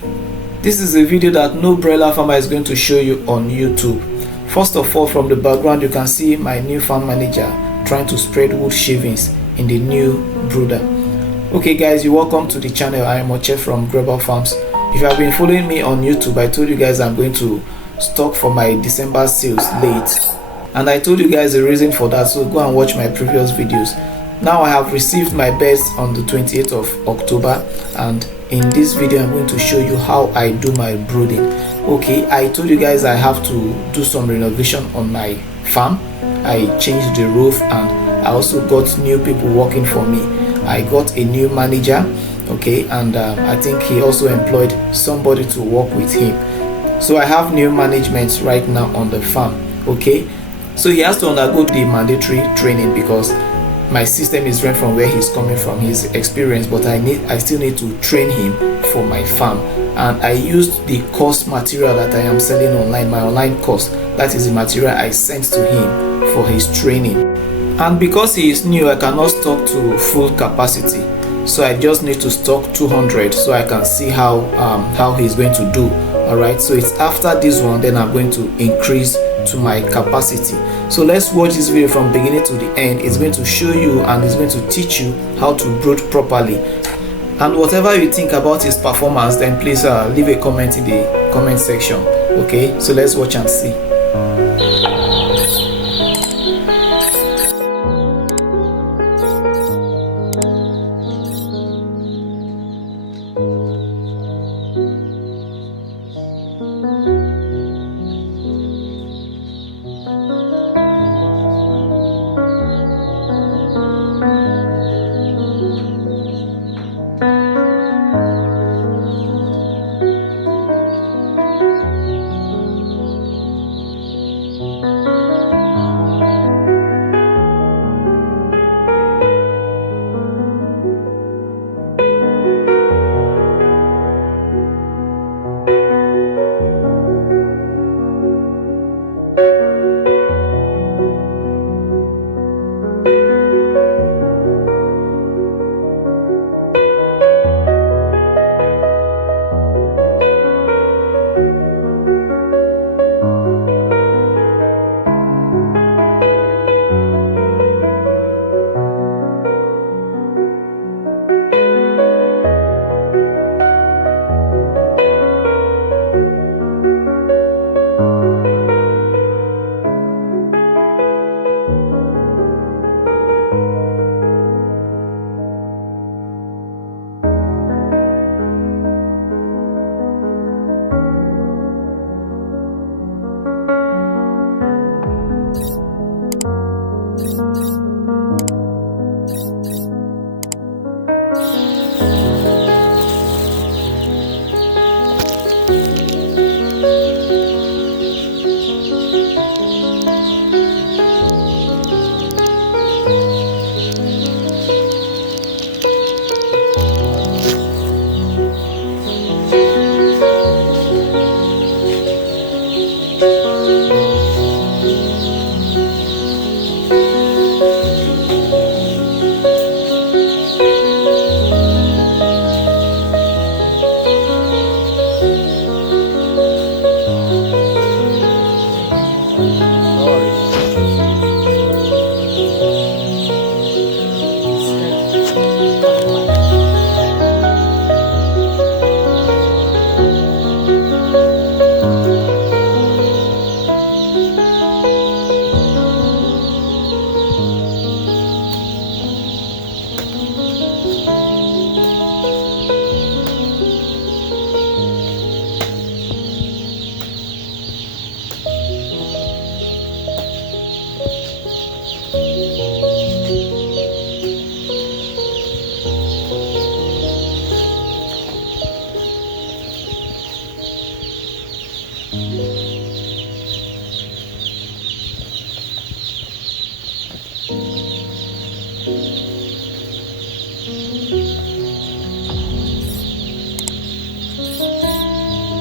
This is a video that no broiler farmer is going to show you on YouTube. First of all, from the background you can see my new farm manager trying to spread wood shavings in the new brooder. Okay guys, you're welcome to the channel. I am Oche from Broiler Farms. If you have been following me on YouTube, I told you guys I'm going to stock for my December sales late, and I told you guys the reason for that, so go and watch my previous videos. Now I have received my birds on the 28th of October, and in this video I'm going to show you how I do my brooding. Okay, I told you guys I have to do some renovation on my farm. I changed the roof and I also got new people working for me. I got a new manager, okay, and I think he also employed somebody to work with him. So I have new management right now on the farm. Okay, so he has to undergo the mandatory training because my system is different from where he's coming from, his experience, but I still need to train him for my farm. And I used the course material that I am selling online, my online course. That is the material I sent to him for his training. And because he is new, I cannot stock to full capacity, so I just need to stock 200 so I can see how he's going to do. All right, so it's after this one then I'm going to increase to my capacity. So let's watch this video from beginning to the end. It's going to show you and it's going to teach you how to brood properly. And whatever you think about his performance, then please leave a comment in the comment section. Okay, so let's watch and see.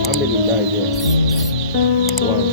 How many died there? One.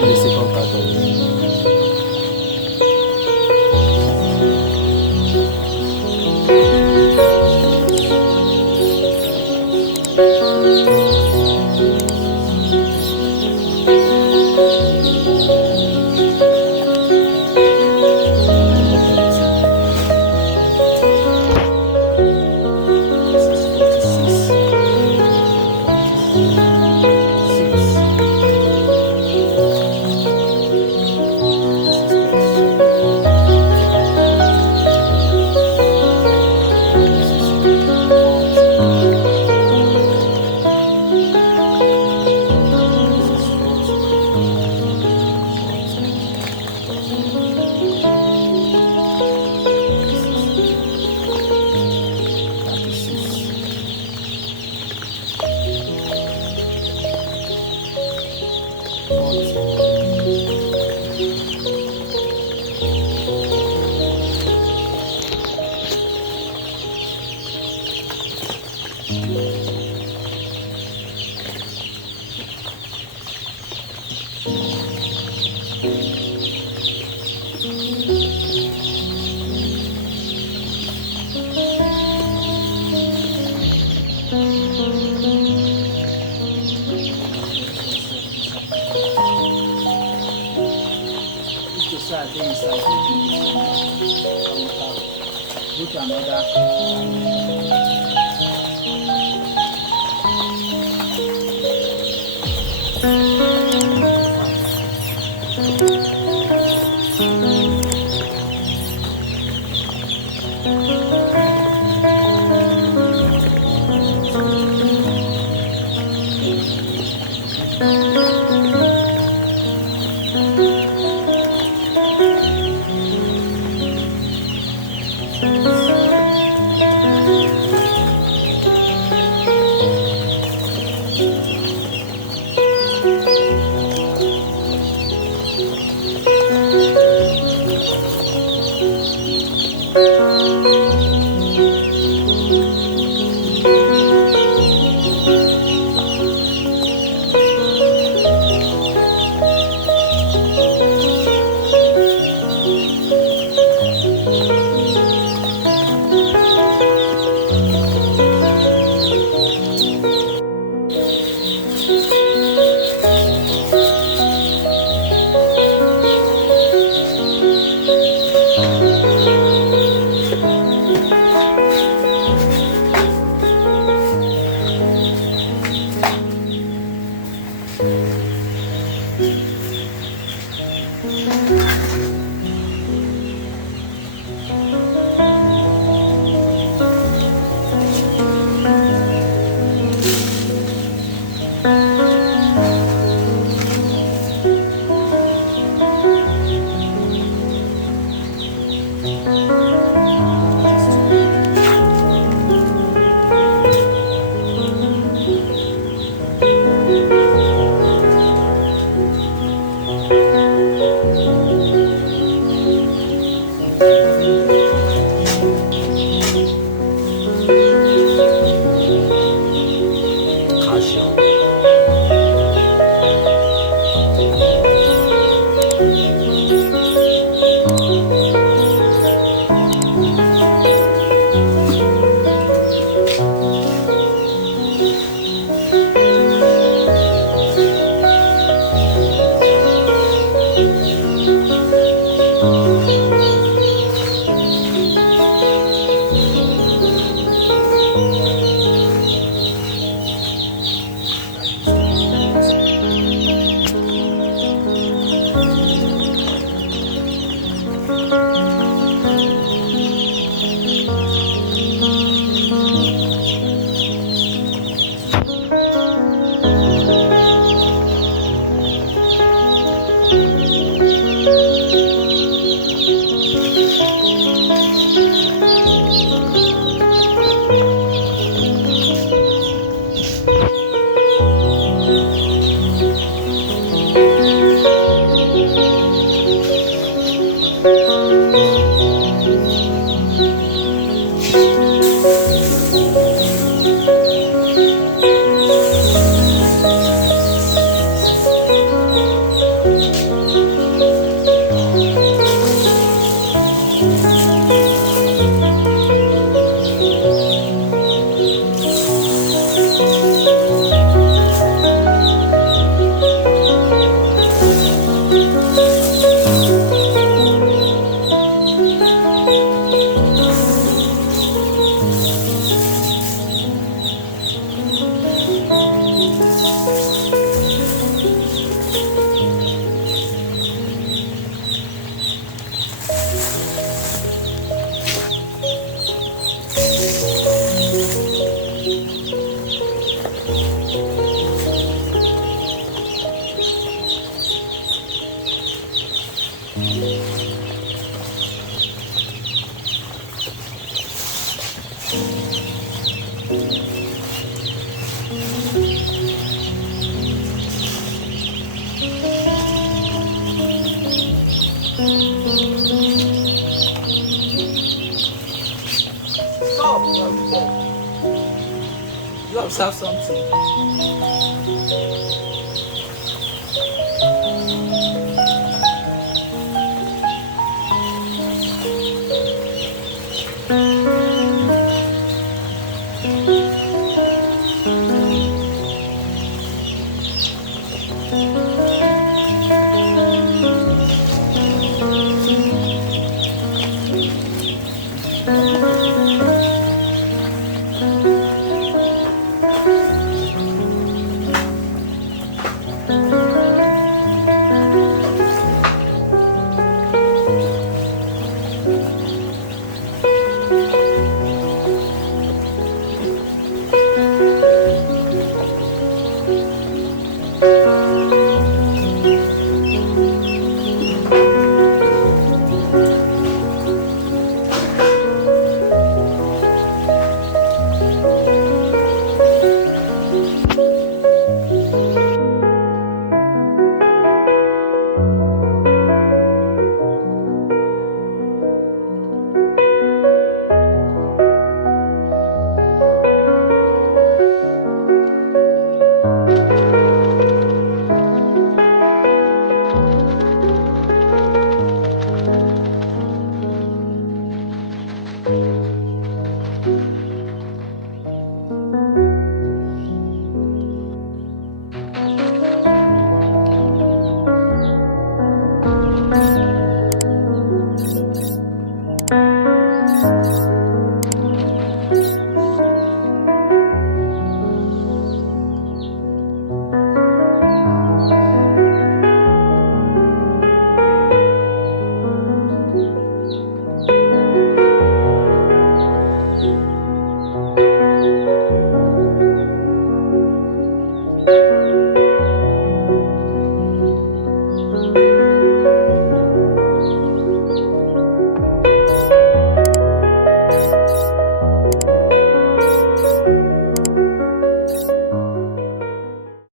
the second carton. Go to another. You observe something.